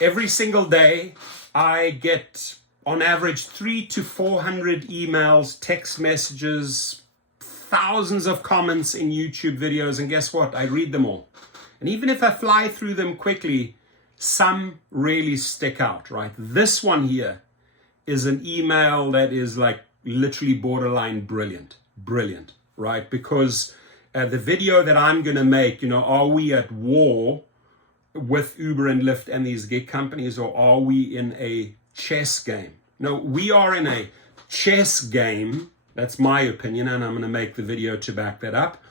Every single day, I get on average 300 to 400 emails, text messages, thousands of comments in YouTube videos, and guess what? I read them all. And even if I fly through them quickly, some really stick out, right? This one here is an email that is like literally borderline brilliant, right? Because the video that I'm going to make, are we at war with Uber and Lyft and these gig companies, or are we in a chess game? No, we are in a chess game. That's my opinion, and I'm going to make the video to back that up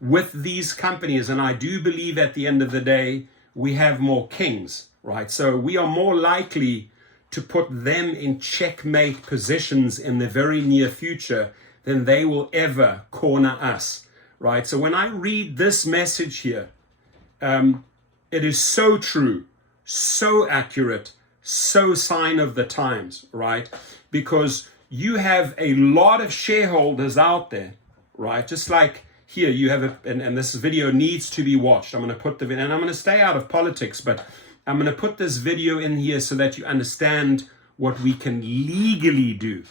with these companies. And I do believe at the end of the day, we have more kings, right? So we are more likely to put them in checkmate positions in the very near future than they will ever corner us, right? So when I read this message here, it is so true, so accurate, so sign of the times, right? Because you have a lot of shareholders out there, right? Just like here, you have and this video needs to be watched. I'm going to put the video, and I'm going to stay out of politics, but I'm going to put this video in here so that you understand what we can legally do,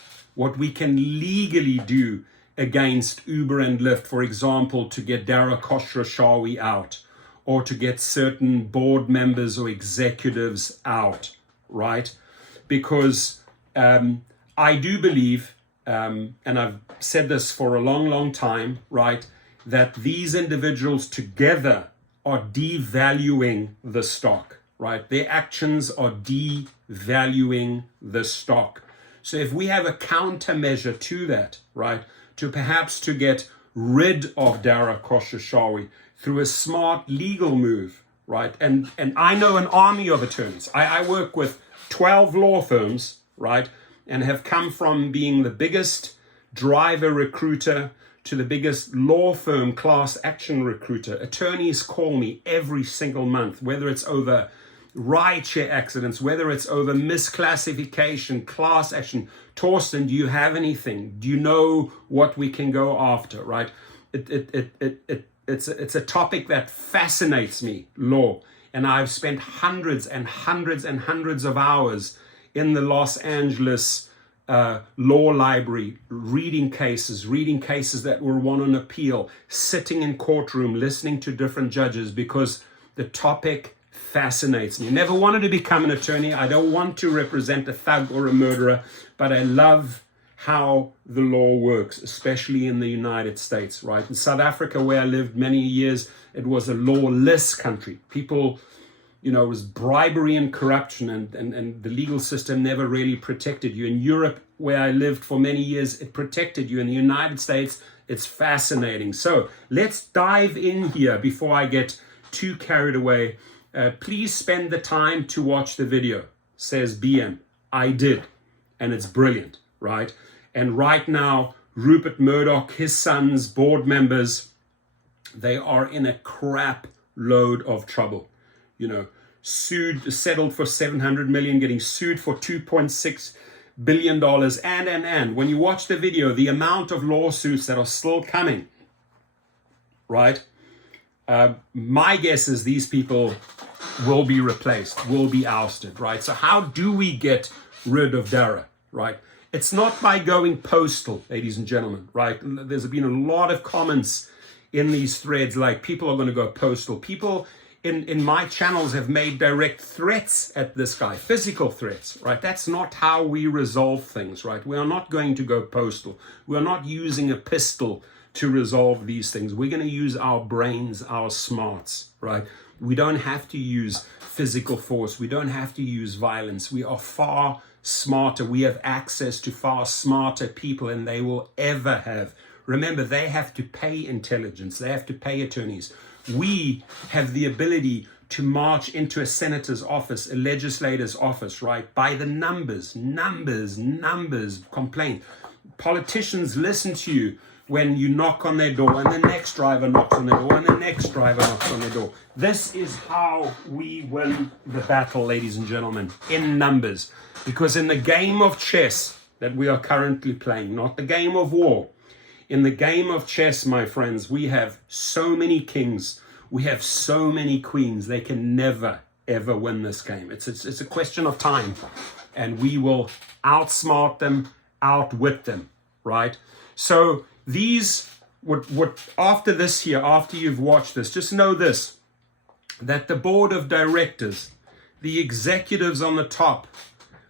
against Uber and Lyft, for example, to get Dara K out, or to get certain board members or executives out, right? Because I do believe, and I've said this for a long time, right, that these individuals together are devaluing the stock, right? Their actions are devaluing the stock. So if we have a countermeasure to that, right, to perhaps to get rid of Dara K through a smart legal move, right? And I know an army of attorneys. I work with 12 law firms, right? And have come from being the biggest driver recruiter to the biggest law firm class action recruiter. Attorneys call me every single month, whether it's over rideshare accidents, whether it's over misclassification, class action. Torsten, do you have anything? Do you know what we can go after, right? It's a topic that fascinates me, law. And I've spent hundreds and hundreds and hundreds of hours in the Los Angeles law library, reading cases that were won on appeal, sitting in courtroom, listening to different judges, because the topic fascinates me. Never wanted to become an attorney. I don't want to represent a thug or a murderer, but I love how the law works, especially in the United States, right? In South Africa, where I lived many years, it was a lawless country. People, it was bribery and corruption, and the legal system never really protected you. In Europe, where I lived for many years, it protected you. In the United States, it's fascinating. So let's dive in here before I get too carried away. Please spend the time to watch the video, says BM. I did, and it's brilliant, right? And right now, Rupert Murdoch, his sons, board members, they are in a crap load of trouble. Settled for 700 million, getting sued for 2.6 billion dollars, and when you watch the video, the amount of lawsuits that are still coming, right? My guess is these people will be replaced, will be ousted, right? So how do we get rid of Dara, right? It's not by going postal, ladies and gentlemen, right? There's been a lot of comments in these threads like people are going to go postal. People in my channels have made direct threats at this guy, physical threats, right? That's not how we resolve things, right? We are not going to go postal. We are not using a pistol to resolve these things. We're going to use our brains, our smarts, right? We don't have to use physical force. We don't have to use violence. We are far smarter. We have access to far smarter people than they will ever have. Remember, they have to pay intelligence. They have to pay attorneys. We have the ability to march into a senator's office, a legislator's office, right? By the numbers, complain. Politicians listen to you when you knock on their door, and the next driver knocks on their door, and the next driver knocks on their door. This is how we win the battle, ladies and gentlemen, in numbers. Because in the game of chess that we are currently playing, not the game of war, in the game of chess, my friends, we have so many kings, we have so many queens, they can never, ever win this game. It's a question of time, and we will outsmart them, outwit them, right? So these would after this here, after you've watched this, just know this, that the board of directors, the executives on the top,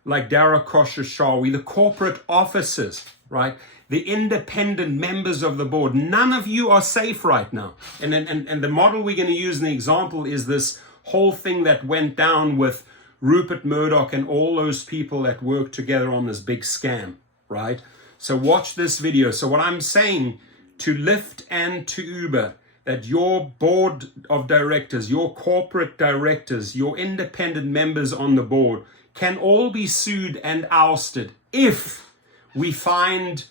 like Dara K, the corporate officers, right? The independent members of the board, none of you are safe right now. And the model we're going to use in the example is this whole thing that went down with Rupert Murdoch and all those people that worked together on this big scam, right? So watch this video. So what I'm saying to Lyft and to Uber, that your board of directors, your corporate directors, your independent members on the board can all be sued and ousted if we find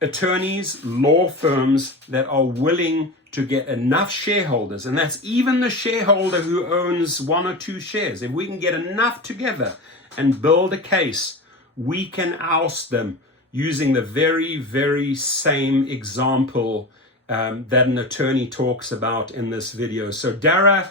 attorneys, law firms that are willing to get enough shareholders, and that's even the shareholder who owns 1 or 2 shares. If we can get enough together and build a case, we can oust them using the very, very same example that an attorney talks about in this video. So Dara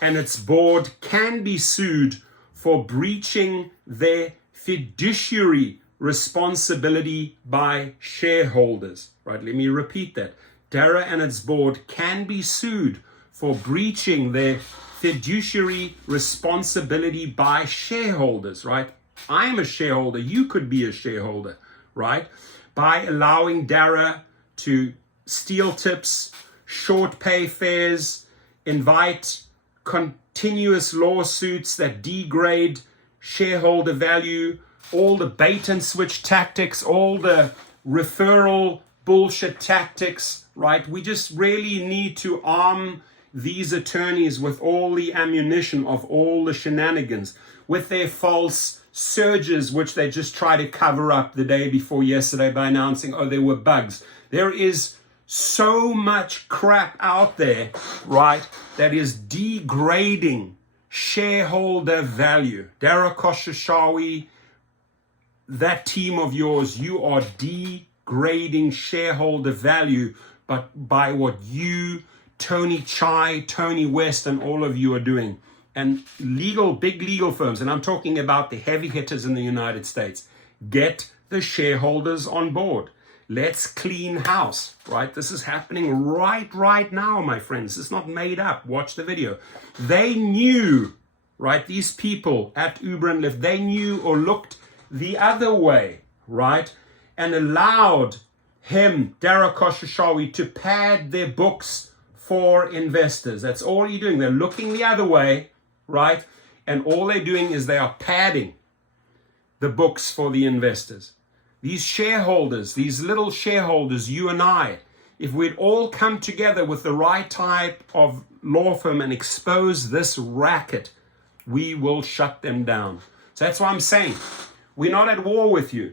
and its board can be sued for breaching their fiduciary responsibility by shareholders, right? Let me repeat that. Dara and its board can be sued for breaching their fiduciary responsibility by shareholders, right? I'm a shareholder, you could be a shareholder, right? By allowing Dara to steal tips, short pay fares, invite continuous lawsuits that degrade shareholder value, all the bait and switch tactics, all the referral bullshit tactics, right? We just really need to arm these attorneys with all the ammunition of all the shenanigans, with their false surges, which they just try to cover up the day before yesterday by announcing, oh, there were bugs. There is so much crap out there, right, that is degrading shareholder value. Dara K, that team of yours, you are degrading shareholder value, but by what you, Tony Chai, Tony West, and all of you are doing. And big legal firms, and I'm talking about the heavy hitters in the United States, get the shareholders on board. Let's clean house, right? This is happening right now, my friends. It's not made up. Watch the video. They knew, right? These people at Uber and Lyft, they knew or looked the other way, right? And allowed him, Dara K, to pad their books for investors. That's all you're doing. They're looking the other way, right? And all they're doing is they are padding the books for the investors. These shareholders, these little shareholders, you and I, if we'd all come together with the right type of law firm and expose this racket, we will shut them down. So that's why I'm saying, we're not at war with you.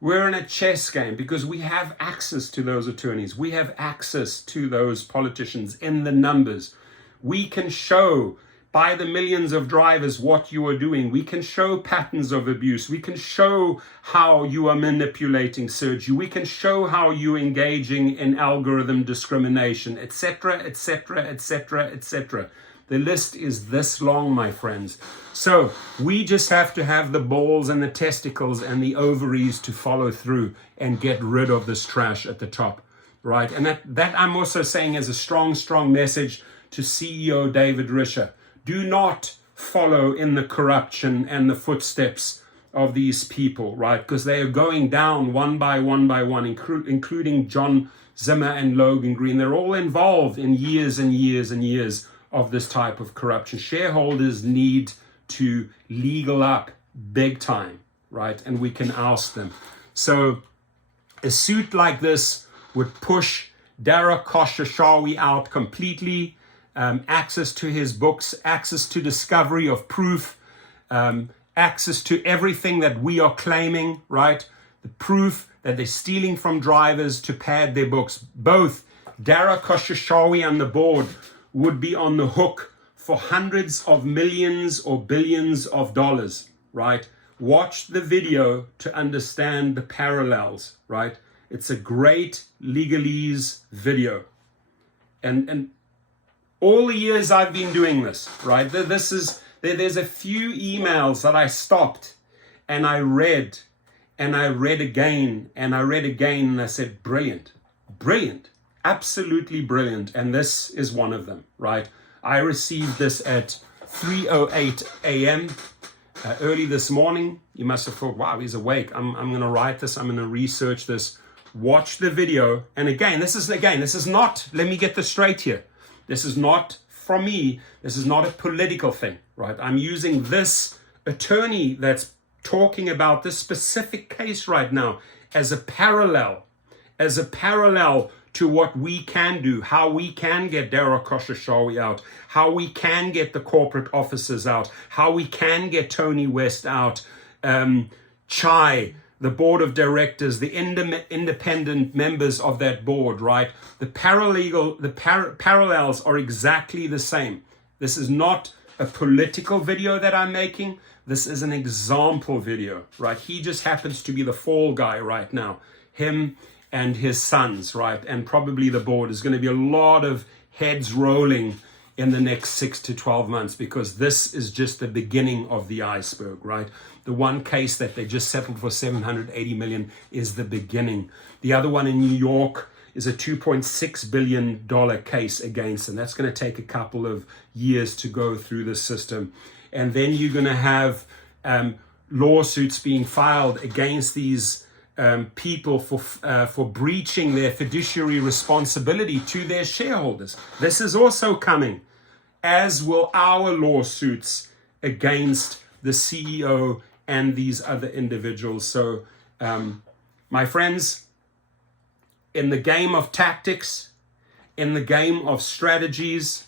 We're in a chess game because we have access to those attorneys. We have access to those politicians in the numbers. We can show by the millions of drivers what you are doing. We can show patterns of abuse. We can show how you are manipulating search. We can show how you're engaging in algorithm discrimination, etc., etc., etc., etc. The list is this long, my friends. So we just have to have the balls and the testicles and the ovaries to follow through and get rid of this trash at the top, right? And that I'm also saying as a strong message to CEO David Risher. Do not follow in the corruption and the footsteps of these people, right? Because they are going down one by one, including John Zimmer and Logan Green. They're all involved in years and years and years of this type of corruption. Shareholders need to legal up big time, right? And we can oust them. So a suit like this would push Dara K out completely. Access to his books, access to discovery of proof, access to everything that we are claiming, right? The proof that they're stealing from drivers to pad their books. Both Dara K and the board would be on the hook for hundreds of millions or billions of dollars, right? Watch the video to understand the parallels, right? It's a great legalese video. And all the years I've been doing this, right? There's a few emails that I stopped and I read again and I read again and I said, brilliant, absolutely brilliant. And this is one of them, right? I received this at 3:08 a.m. Early this morning. You must have thought, wow, he's awake. I'm going to write this. I'm going to research this. Watch the video. And again, this is not, let me get this straight here. This is not from me. This is not a political thing, right? I'm using this attorney that's talking about this specific case right now as a parallel to what we can do, how we can get Dara K out, how we can get the corporate officers out, how we can get Tony West out, Chai, the board of directors, the independent members of that board, right? The parallels are exactly the same. This is not a political video that I'm making. This is an example video, right? He just happens to be the fall guy right now. Him and his sons, right? And probably the board. Is going to be a lot of heads rolling in the next 6 to 12 months, because this is just the beginning of the iceberg, right? The one case that they just settled for $780 million is the beginning. The other one in New York is a $2.6 billion case against them. That's going to take a couple of years to go through the system. And then you're going to have lawsuits being filed against these people for breaching their fiduciary responsibility to their shareholders. This is also coming, as will our lawsuits against the CEO and these other individuals. So, my friends, in the game of tactics, in the game of strategies,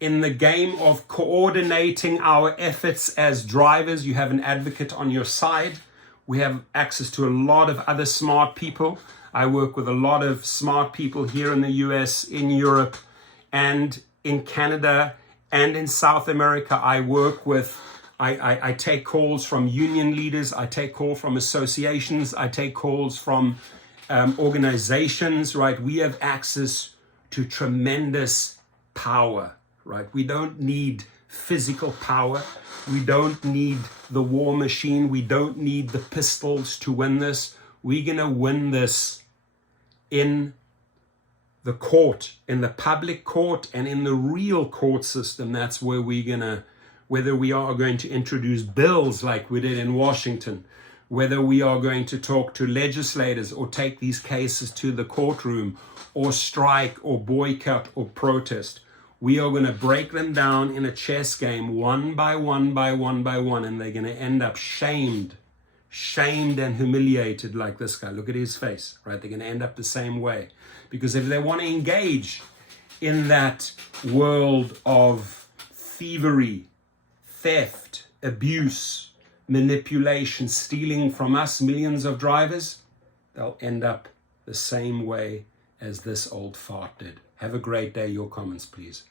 in the game of coordinating our efforts as drivers, you have an advocate on your side. We have access to a lot of other smart people. I work with a lot of smart people here in the US, in Europe, and in Canada, and in South America. I take calls from union leaders. I take calls from associations. I take calls from organizations, right? We have access to tremendous power, right? We don't need physical power. We don't need the war machine. We don't need the pistols to win this. We're going to win this in the court, in the public court, and in the real court system. That's where whether we are going to introduce bills like we did in Washington, whether we are going to talk to legislators or take these cases to the courtroom or strike or boycott or protest. We are going to break them down in a chess game, one by one, and they're going to end up shamed and humiliated like this guy. Look at his face, right? They're going to end up the same way. Because if they want to engage in that world of thievery, theft, abuse, manipulation, stealing from us, millions of drivers, they'll end up the same way as this old fart did. Have a great day. Your comments, please.